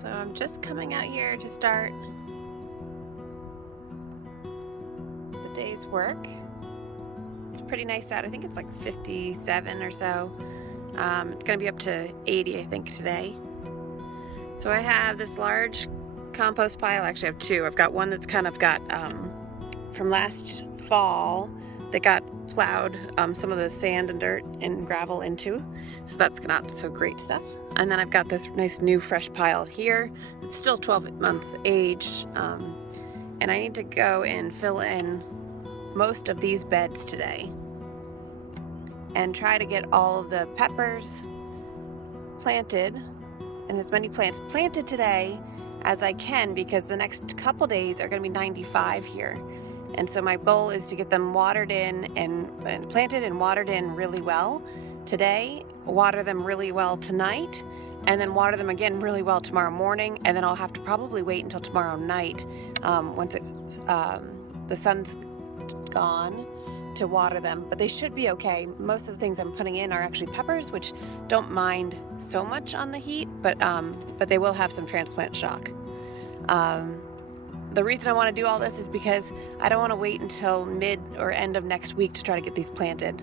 So I'm just coming out here to start the day's work. It's pretty nice out. I think it's like 57 or so. It's gonna be up to 80, I think, today. So I have this large compost pile. Actually, I have two. I've got one that's kind of got from last fall that got plowed some of the sand and dirt and gravel into. So that's not so great stuff. And then I've got this nice new fresh pile here. It's still 12 months aged. And I need to go and fill in most of these beds today and try to get all of the peppers planted and as many plants planted today as I can, because the next couple days are going to be 95 here. And so my goal is to get them watered in and planted and watered in really well today, water them really well tonight, and then water them again really well tomorrow morning. And then I'll have to probably wait until tomorrow night once the sun's gone to water them. But they should be okay. Most of the things I'm putting in are actually peppers, which don't mind so much on the heat, but they will have some transplant shock. The reason I want to do all this is because I don't want to wait until mid or end of next week to try to get these planted.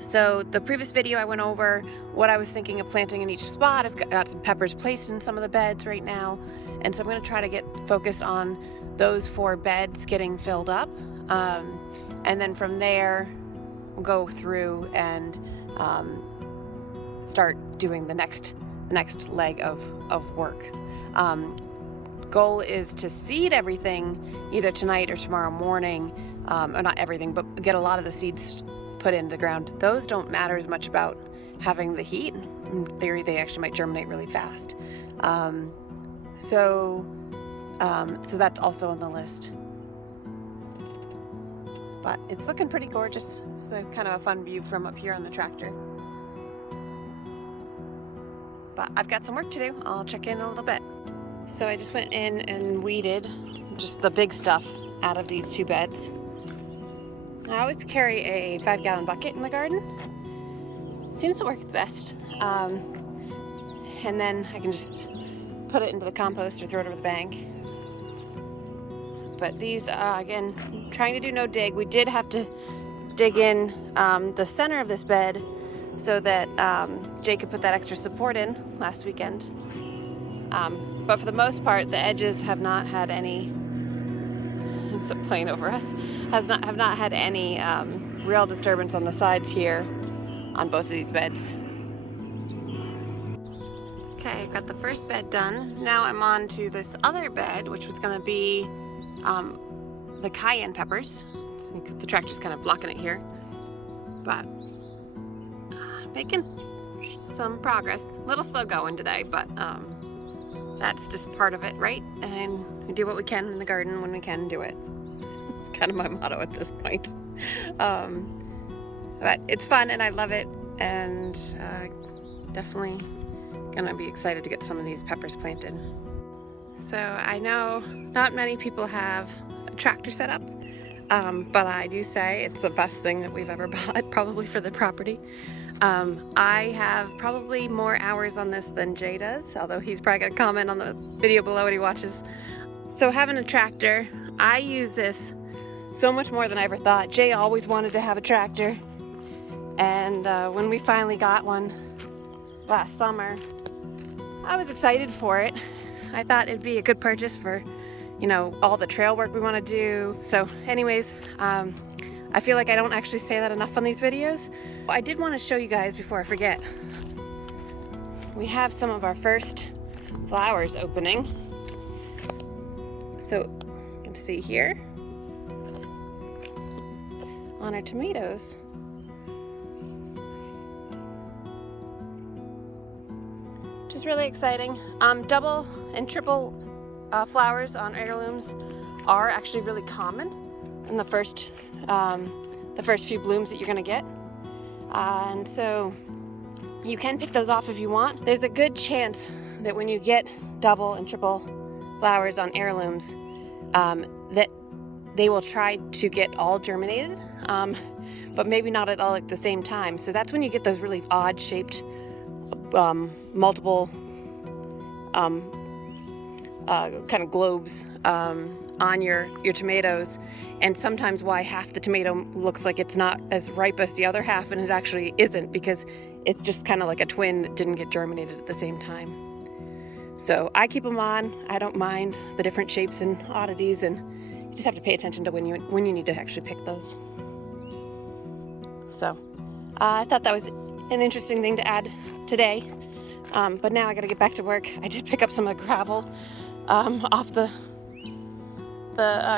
So the previous video I went over what I was thinking of planting in each spot. I've got some peppers placed in some of the beds right now, and so I'm going to try to get focused on those 4 beds getting filled up, and then from there we'll go through and start doing the next leg of work. Goal is to seed everything either tonight or tomorrow morning, or not everything, but get a lot of the seeds put in the ground. Those don't matter as much about having the heat. In theory, they actually might germinate really fast. So that's also on the list. But it's looking pretty gorgeous. It's kind of a fun view from up here on the tractor. But I've got some work to do. I'll check in a little bit. So I just went in and weeded just the big stuff out of these 2 beds. I always carry a 5-gallon bucket in the garden. It seems to work the best. And then I can just put it into the compost or throw it over the bank. But these, again, trying to do no dig. We did have to dig in the center of this bed so that Jay could put that extra support in last weekend. But for the most part, the edges have not had any, it's a plane over us, have not had any real disturbance on the sides here on both of these beds. Okay, I've got the first bed done. Now I'm on to this other bed, which was going to be the cayenne peppers. So the tractor's kind of blocking it here, but making some progress. A little slow going today, but that's just part of it, right? And we do what we can in the garden when we can do it. It's kind of my motto at this point. But it's fun and I love it, and definitely gonna be excited to get some of these peppers planted. So I know not many people have a tractor set up, but I do say it's the best thing that we've ever bought, probably for the property. I have probably more hours on this than Jay does, although he's probably going to comment on the video below what he watches. So having a tractor, I use this so much more than I ever thought. Jay always wanted to have a tractor, and when we finally got one last summer, I was excited for it. I thought it'd be a good purchase for, all the trail work we want to do. So anyways, I feel like I don't actually say that enough on these videos. I did want to show you guys before I forget. We have some of our first flowers opening. So you can see here on our tomatoes. Which is really exciting. Double and triple flowers on heirlooms are actually really common in the first few blooms that you're gonna get. And so you can pick those off if you want. There's a good chance that when you get double and triple flowers on heirlooms, that they will try to get all germinated, but maybe not at all at the same time. So that's when you get those really odd shaped multiple kind of globes on your tomatoes, and sometimes why half the tomato looks like it's not as ripe as the other half, and it actually isn't, because it's just kind of like a twin that didn't get germinated at the same time. So I keep them on. I don't mind the different shapes and oddities, and you just have to pay attention to when you need to actually pick those. So I thought that was an interesting thing to add today. But now I got to get back to work. I did pick up some of the gravel off the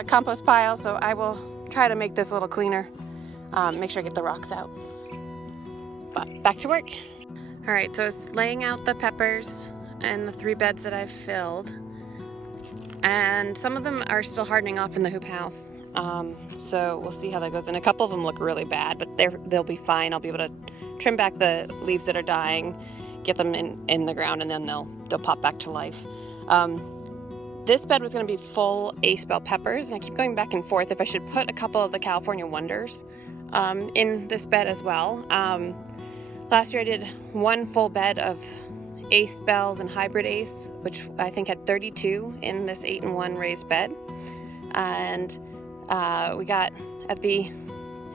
compost pile, so I will try to make this a little cleaner. Make sure I get the rocks out. But back to work. All right, so it's laying out the peppers and the 3 beds that I've filled, and some of them are still hardening off in the hoop house. So we'll see how that goes. And a couple of them look really bad, but they'll be fine. I'll be able to trim back the leaves that are dying, get them in the ground, and then they'll pop back to life. This bed was going to be full ace bell peppers, and I keep going back and forth if I should put a couple of the California Wonders in this bed as well. Last year I did 1 full bed of ace bells and hybrid ace, which I think had 32 in this 8-in-1 raised bed. And we got, at the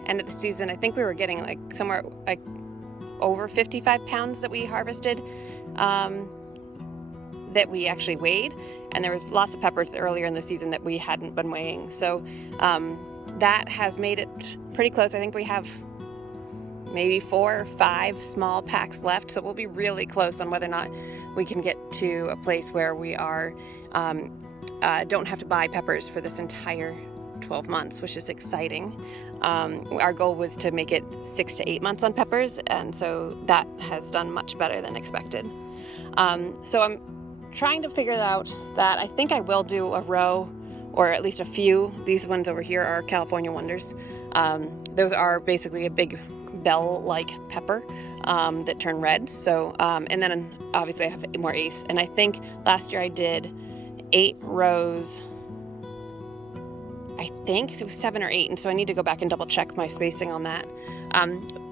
end of the season, I think we were getting like somewhere like over 55 pounds that we harvested, that we actually weighed, and there was lots of peppers earlier in the season that we hadn't been weighing. So that has made it pretty close. I think we have maybe 4 or 5 small packs left, so we'll be really close on whether or not we can get to a place where we are don't have to buy peppers for this entire 12 months, which is exciting. Our goal was to make it 6 to 8 months on peppers, and so that has done much better than expected. So I'm trying to figure out that I think I will do a row, or at least a few. These ones over here are California Wonders. Those are basically a big bell-like pepper that turn red. So, and then obviously I have more ace. And I think last year I did 8 rows. I think it was 7 or 8, and so I need to go back and double check my spacing on that.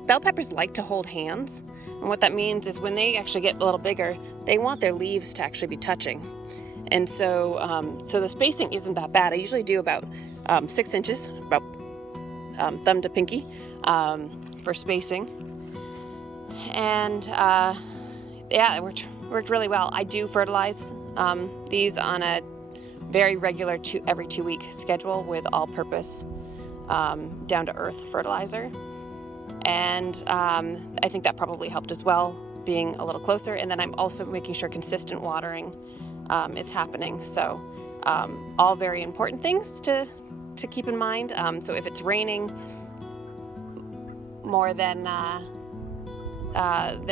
Bell peppers like to hold hands, and what that means is when they actually get a little bigger, they want their leaves to actually be touching. And so, so the spacing isn't that bad. I usually do about 6 inches, about thumb to pinky, for spacing. And yeah, it worked really well. I do fertilize these on a very regular every 2-week schedule with all-purpose down-to-earth fertilizer, and I think that probably helped as well, being a little closer. And then I'm also making sure consistent watering is happening. So all very important things to keep in mind. So if it's raining more than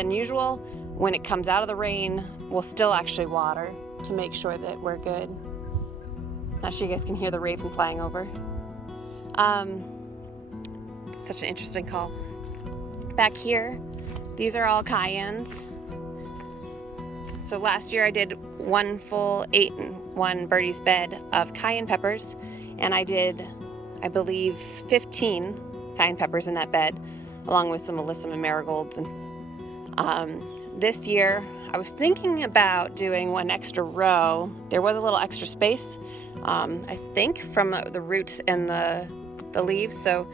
usual, when it comes out of the rain, we'll still actually water to make sure that we're good. Not sure you guys can hear the raven flying over. Such an interesting call. Back here, these are all cayennes. So last year I did 1 full 8-in-1 Birdie's bed of cayenne peppers, and I did, I believe, 15 cayenne peppers in that bed, along with some alyssum and marigolds. And this year I was thinking about doing 1 extra row. There was a little extra space, I think, from the roots and the leaves. So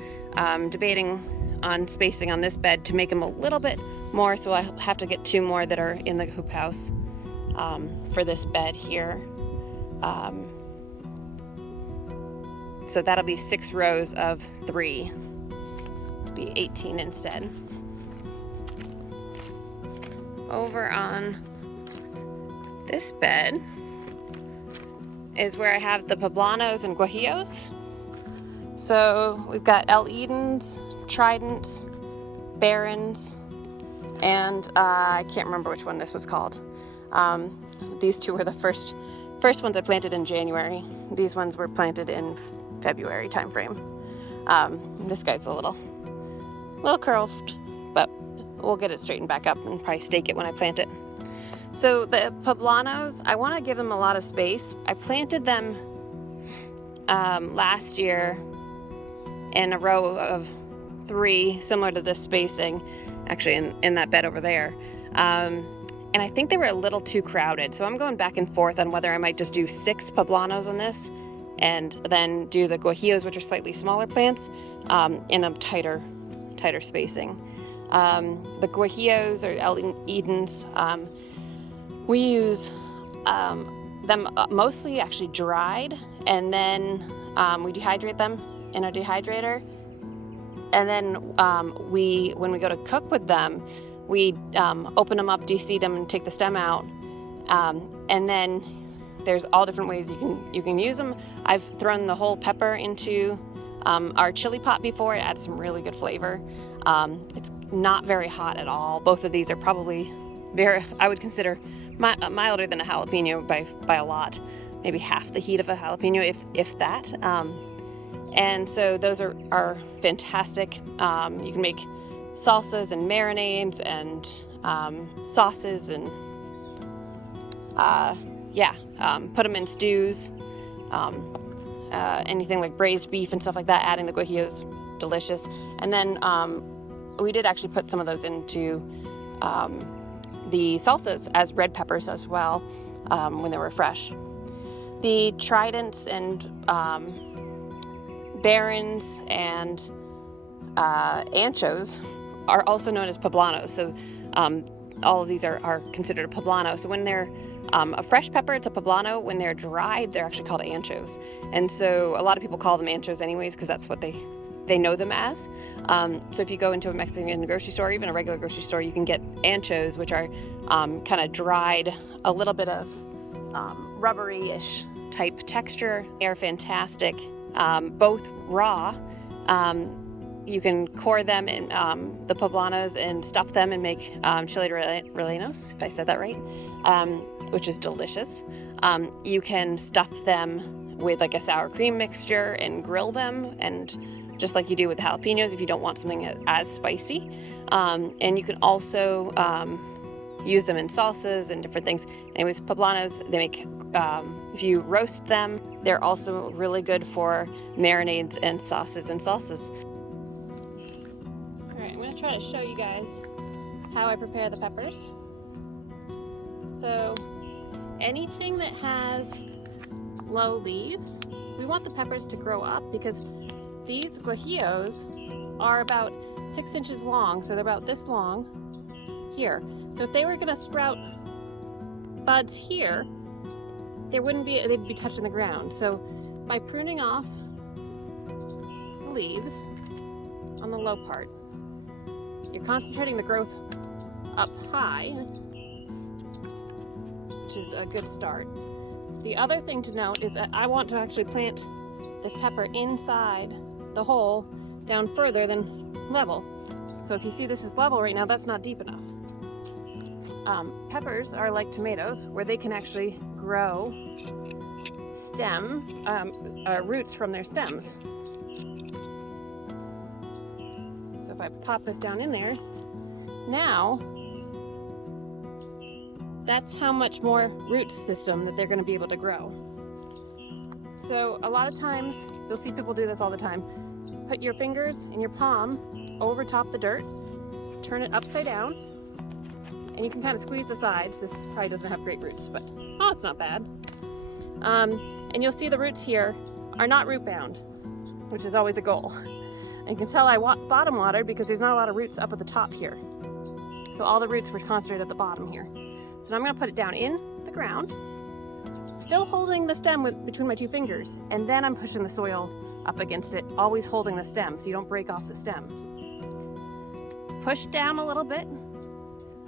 debating on spacing on this bed to make them a little bit more. So I have to get 2 more that are in the hoop house for this bed here. So that'll be 6 rows of 3. Be 18 instead. Over on this bed is where I have the poblanos and guajillos. So we've got El Edens, Tridents, Barons, and I can't remember which one this was called. These 2 were the first ones I planted in January. These ones were planted in February timeframe. This guy's a little curved, but we'll get it straightened back up and probably stake it when I plant it. So the poblanos, I want to give them a lot of space. I planted them last year in a row of 3, similar to this spacing, actually in that bed over there. And and I think they were a little too crowded. So I'm going back and forth on whether I might just do 6 poblanos on this and then do the guajillos, which are slightly smaller plants, in a tighter spacing. The guajillos or El Edens, we use them mostly actually dried, and then we dehydrate them in a dehydrator. And then when we go to cook with them, we open them up, de-seed them, and take the stem out. And then there's all different ways you can use them. I've thrown the whole pepper into our chili pot before. It adds some really good flavor. It's not very hot at all. Both of these are probably I would consider milder than a jalapeno by a lot. Maybe half the heat of a jalapeno, if that. And so those are fantastic. You can make salsas and marinades and sauces and put them in stews. Anything like braised beef and stuff like that, adding the guajillos, delicious. And then we did actually put some of those into the salsas as red peppers as well, when they were fresh. The tridents and barons and anchos are also known as poblanos. So all of these are considered a poblano. So when they're a fresh pepper, it's a poblano. When they're dried, they're actually called anchos. And so a lot of people call them anchos anyways, because that's what they know them as. So if you go into a Mexican grocery store, even a regular grocery store, you can get anchos, which are kind of dried, a little bit of rubbery-ish type texture. They are fantastic, both raw. You can core them in the poblanos and stuff them and make chile rellenos, if I said that right, which is delicious. You can stuff them with like a sour cream mixture and grill them, and just like you do with the jalapenos if you don't want something as spicy. And you can also use them in salsas and different things. Anyways, poblanos, they make, if you roast them, they're also really good for marinades and sauces and salsas. All right, I'm gonna try to show you guys how I prepare the peppers. So anything that has low leaves, we want the peppers to grow up, because these guajillos are about 6 inches long, so they're about this long here. So if they were gonna sprout buds here, they'd be touching the ground. So by pruning off the leaves on the low part, you're concentrating the growth up high, which is a good start. The other thing to note is that I want to actually plant this pepper inside the hole down further than level. So if you see this is level right now, that's not deep enough. Peppers are like tomatoes, where they can actually grow roots from their stems. So if I pop this down in there, now that's how much more root system that they're going to be able to grow. So a lot of times, you'll see people do this all the time. Put your fingers in your palm over top the dirt, turn it upside down, and you can kind of squeeze the sides. This probably doesn't have great roots, but oh, it's not bad. And you'll see the roots here are not root bound, which is always a goal. And you can tell I bottom watered because there's not a lot of roots up at the top here. So all the roots were concentrated at the bottom here. So now I'm gonna put it down in the ground, still holding the stem between my two fingers, and then I'm pushing the soil up against it, always holding the stem so you don't break off the stem. Push down a little bit,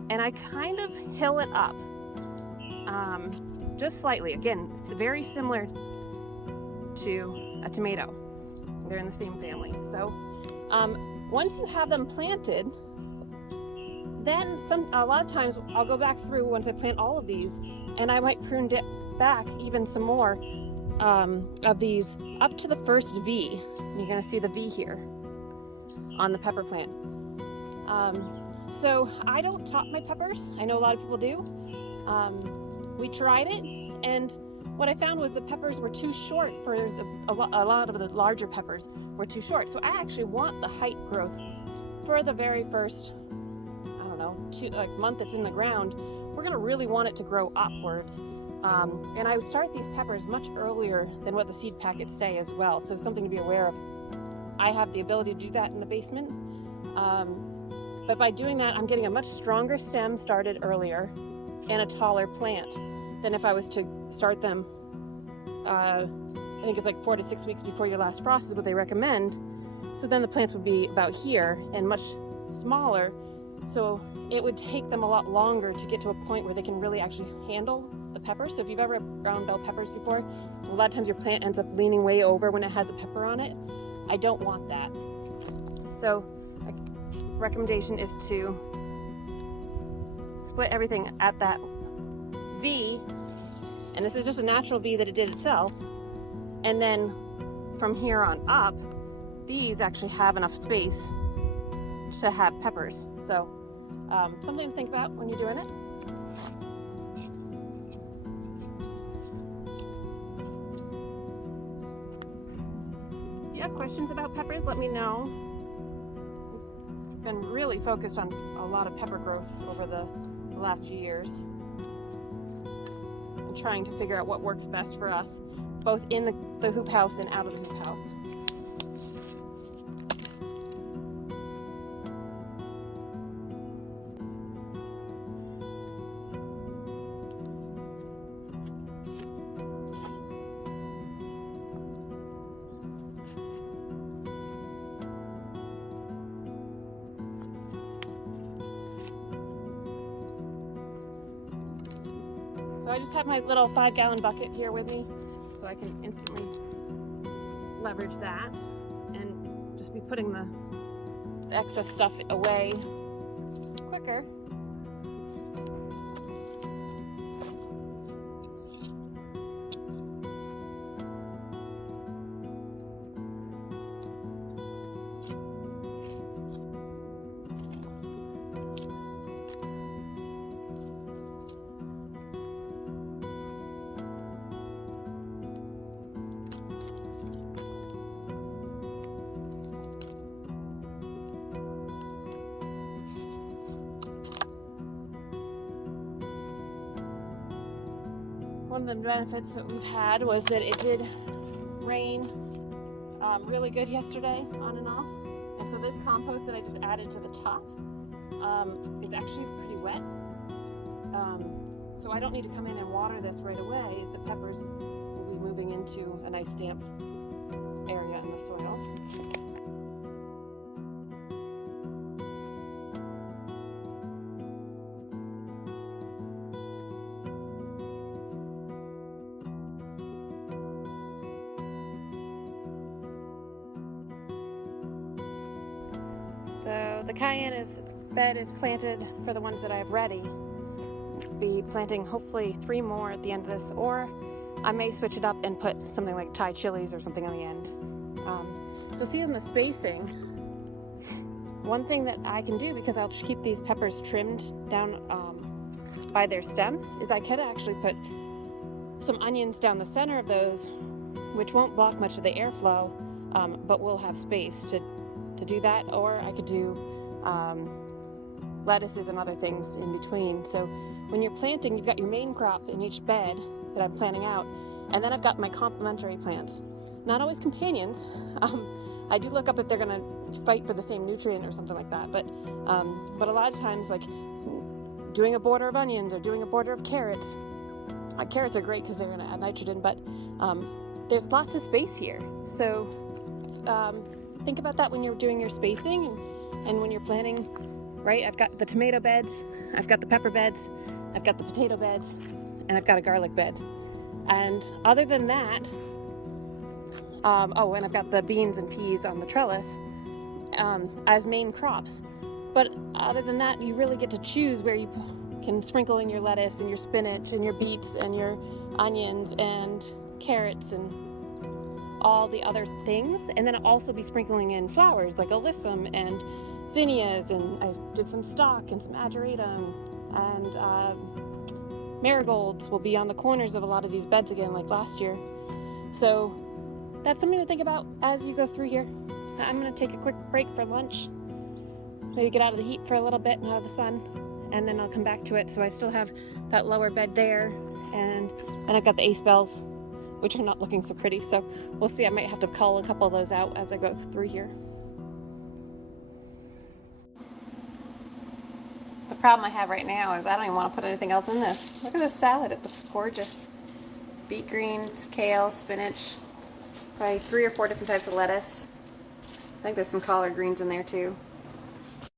and I kind of hill it up, just slightly. Again, it's very similar to a tomato. They're in the same family. So once you have them planted, then a lot of times I'll go back through once I plant all of these, and I might prune back even some more of these up to the first V. And you're gonna see the V here on the pepper plant. So I don't top my peppers. I know a lot of people do. We tried it, and what I found was the peppers were too short for a lot of the larger peppers were too short. So I actually want the height growth for the very first, month it's in the ground, we're going to really want it to grow upwards. And I would start these peppers much earlier than what the seed packets say as well, so something to be aware of. I have the ability to do that in the basement, but by doing that, I'm getting a much stronger stem started earlier and a taller plant than if I was to start them, I think it's like 4 to 6 weeks before your last frost is what they recommend. So then the plants would be about here and much smaller, so it would take them a lot longer to get to a point where they can really actually handle the pepper. So if you've ever ground bell peppers before, a lot of times your plant ends up leaning way over when it has a pepper on it. I don't want that. So a recommendation is to split everything at that V, and this is just a natural V that it did itself, and then from here on up, these actually have enough space to have peppers. So something to think about when you're doing it. If you have questions about peppers, let me know. We've been really focused on a lot of pepper growth over the last few years and trying to figure out what works best for us, both in the hoop house and out of the hoop house. So I just have my little 5-gallon bucket here with me, so I can instantly leverage that and just be putting the excess stuff away quicker. One of the benefits that we've had was that it did rain really good yesterday, on and off. And so this compost that I just added to the top is actually pretty wet. So I don't need to come in and water this right away. The peppers will be moving into a nice damp area in the soil. So the cayenne bed is planted for the ones that I have ready. Be planting hopefully 3 more at the end of this, or I may switch it up and put something like Thai chilies or something on the end. You'll see in the spacing, one thing that I can do, because I'll just keep these peppers trimmed down by their stems, is I could actually put some onions down the center of those, which won't block much of the airflow, but will have space to do that. Or I could do lettuces and other things in between. So when you're planting, you've got your main crop in each bed that I'm planting out, and then I've got my complementary plants. Not always companions. I do look up if they're gonna fight for the same nutrient or something like that, but a lot of times, like doing a border of onions or doing a border of carrots. Carrots are great because they're gonna add nitrogen, but there's lots of space here. So think about that when you're doing your spacing and when you're planting, right? I've got the tomato beds, I've got the pepper beds, I've got the potato beds, and I've got a garlic bed. And other than that, and I've got the beans and peas on the trellis as main crops. But other than that, you really get to choose where you can sprinkle in your lettuce and your spinach and your beets and your onions and carrots and all the other things. And then I'll also be sprinkling in flowers like alyssum and zinnias, and I did some stock and some ageratum, and marigolds will be on the corners of a lot of these beds again like last year. So that's something to think about as you go through here. I'm going to take a quick break for lunch, maybe get out of the heat for a little bit and out of the sun, and then I'll come back to it. So I still have that lower bed there, and then I've got the ace bells, which are not looking so pretty. So we'll see. I might have to cull a couple of those out as I go through here. The problem I have right now is I don't even want to put anything else in this. Look at this salad. It looks gorgeous. Beet greens, kale, spinach, probably 3 or 4 different types of lettuce. I think there's some collard greens in there too.